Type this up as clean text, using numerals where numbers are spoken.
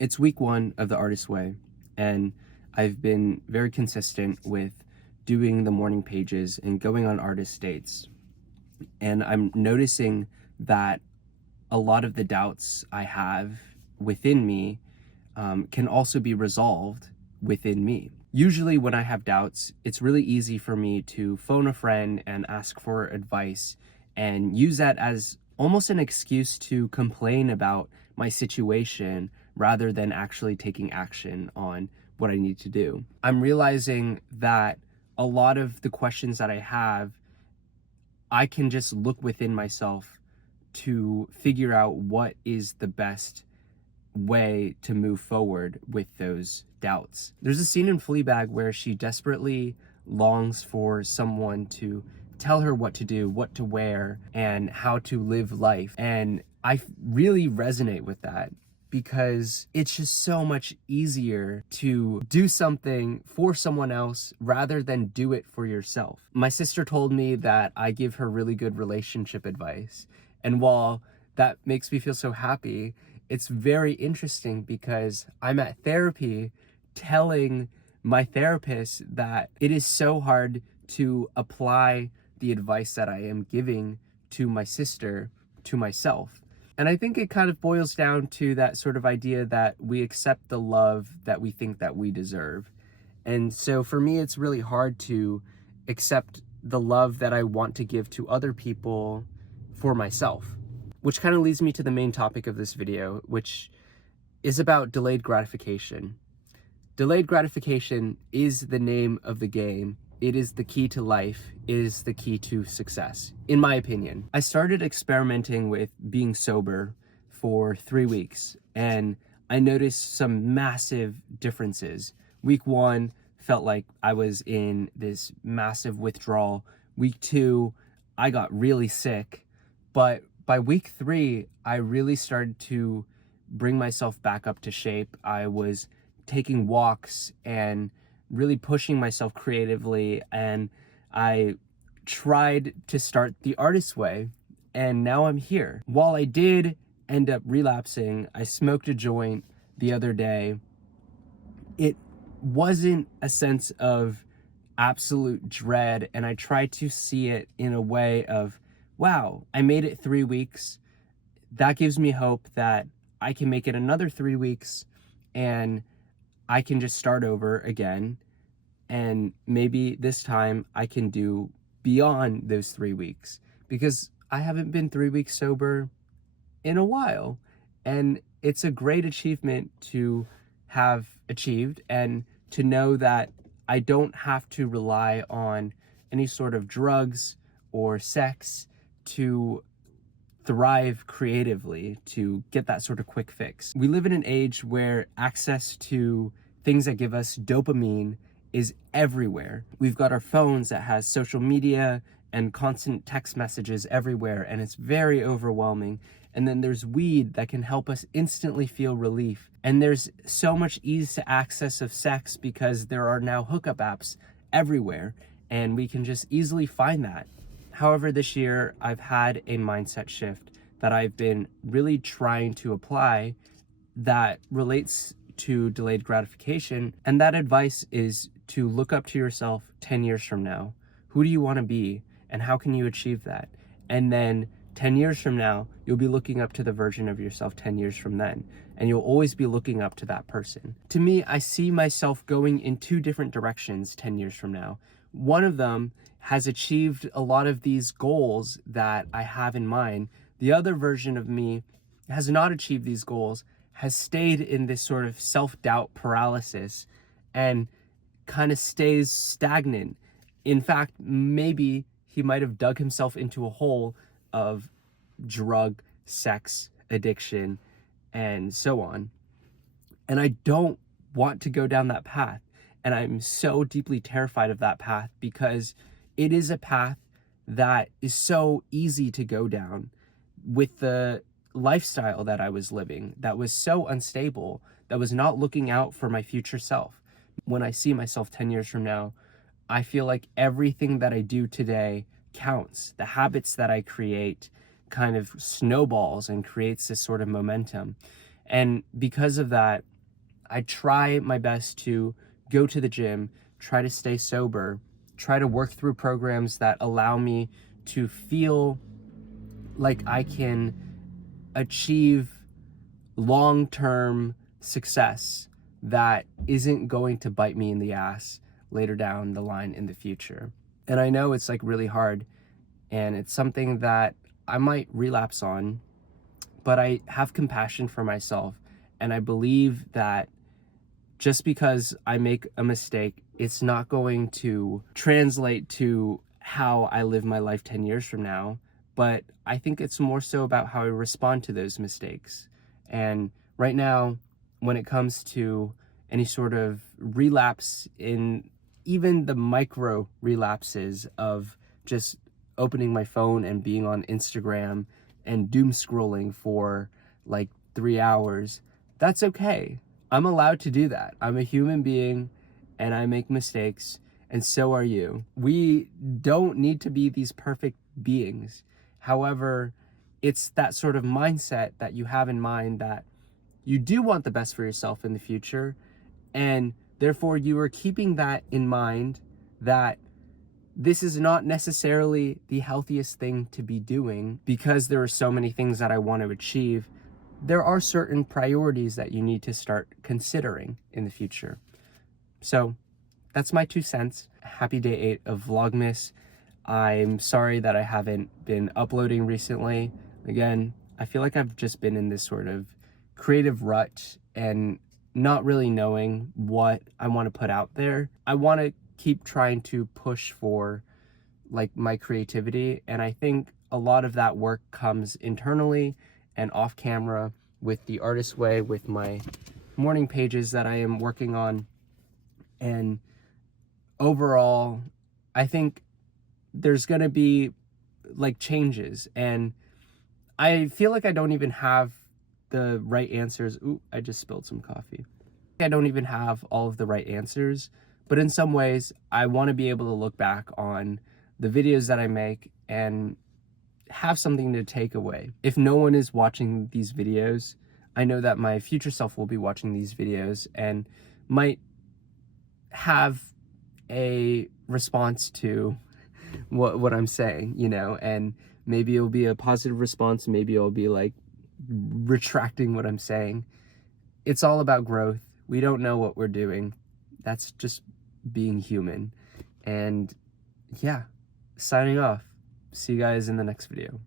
It's week 1 of the Artist Way, and I've been very consistent with doing the morning pages and going on artist dates. And I'm noticing that a lot of the doubts I have within me can also be resolved within me. Usually when I have doubts, it's really easy for me to phone a friend and ask for advice and use that as almost an excuse to complain about my situation rather than actually taking action on what I need to do. I'm realizing that a lot of the questions that I have, I can just look within myself to figure out what is the best way to move forward with those doubts. There's a scene in Fleabag where she desperately longs for someone to tell her what to do, what to wear, and how to live life. And I really resonate with that because it's just so much easier to do something for someone else rather than do it for yourself. My sister told me that I give her really good relationship advice. And while that makes me feel so happy, it's very interesting because I'm at therapy telling my therapist that it is so hard to apply the advice that I am giving to my sister to myself. And I think it kind of boils down to that sort of idea that we accept the love that we think that we deserve. And so for me, it's really hard to accept the love that I want to give to other people for myself. Which kind of leads me to the main topic of this video, which is about delayed gratification. Delayed gratification is the name of the game. It is the key to life. It is the key to success, in my opinion. I started experimenting with being sober for 3 weeks, and I noticed some massive differences. Week 1 felt like I was in this massive withdrawal. Week 2, I got really sick, but by week 3, I really started to bring myself back up to shape. I was taking walks and really pushing myself creatively, and I tried to start the Artist Way, and now I'm here. While I did end up relapsing, I smoked a joint the other day. It wasn't a sense of absolute dread, and I tried to see it in a way of, wow, I made it 3 weeks. That gives me hope that I can make it another 3 weeks and I can just start over again. And maybe this time I can do beyond those 3 weeks, because I haven't been 3 weeks sober in a while. And it's a great achievement to have achieved, and to know that I don't have to rely on any sort of drugs or sex to thrive creatively, to get that sort of quick fix. We live in an age where access to things that give us dopamine is everywhere. We've got our phones that has social media and constant text messages everywhere, and it's very overwhelming. And then there's weed that can help us instantly feel relief. And there's so much ease to access of sex because there are now hookup apps everywhere, and we can just easily find that. However, this year I've had a mindset shift that I've been really trying to apply that relates to delayed gratification. And that advice is to look up to yourself 10 years from now. Who do you want to be, and how can you achieve that? And then 10 years from now, you'll be looking up to the version of yourself 10 years from then, and you'll always be looking up to that person. To me, I see myself going in 2 different directions 10 years from now. One of them has achieved a lot of these goals that I have in mind. The other version of me has not achieved these goals, has stayed in this sort of self-doubt paralysis, and kind of stays stagnant. In fact, maybe he might have dug himself into a hole of drug, sex, addiction, and so on. And I don't want to go down that path. And I'm so deeply terrified of that path because it is a path that is so easy to go down with the lifestyle that I was living, that was so unstable, that was not looking out for my future self. When I see myself 10 years from now, I feel like everything that I do today counts. The habits that I create kind of snowballs and creates this sort of momentum. And because of that, I try my best to go to the gym, try to stay sober, try to work through programs that allow me to feel like I can achieve long-term success that isn't going to bite me in the ass later down the line in the future. And I know it's like really hard, and it's something that I might relapse on, but I have compassion for myself, and I believe that just because I make a mistake, it's not going to translate to how I live my life 10 years from now. But I think it's more so about how I respond to those mistakes. And right now, when it comes to any sort of relapse, in even the micro relapses of just opening my phone and being on Instagram and doom scrolling for like 3 hours, that's okay. I'm allowed to do that. I'm a human being and I make mistakes, and so are you. We don't need to be these perfect beings. However, it's that sort of mindset that you have in mind that you do want the best for yourself in the future, and therefore you are keeping that in mind, that this is not necessarily the healthiest thing to be doing because there are so many things that I want to achieve. There are certain priorities that you need to start considering in the future. So that's my 2 cents. Happy day 8 of Vlogmas. I'm sorry that I haven't been uploading recently. Again, I feel like I've just been in this sort of creative rut and not really knowing what I want to put out there. I want to keep trying to push for like my creativity, and I think a lot of that work comes internally and off camera with the Artist Way, with my morning pages that I am working on. And overall, I think there's gonna be like changes, and I feel like I don't even have the right answers. Ooh, I just spilled some coffee. I don't even have all of the right answers, but in some ways, I want to be able to look back on the videos that I make and have something to take away. If no one is watching these videos, I know that my future self will be watching these videos and might have a response to what I'm saying, you know, and maybe it'll be a positive response, maybe it'll be like retracting what I'm saying. It's all about growth. We don't know what we're doing. That's just being human. And yeah, signing off. See you guys in the next video.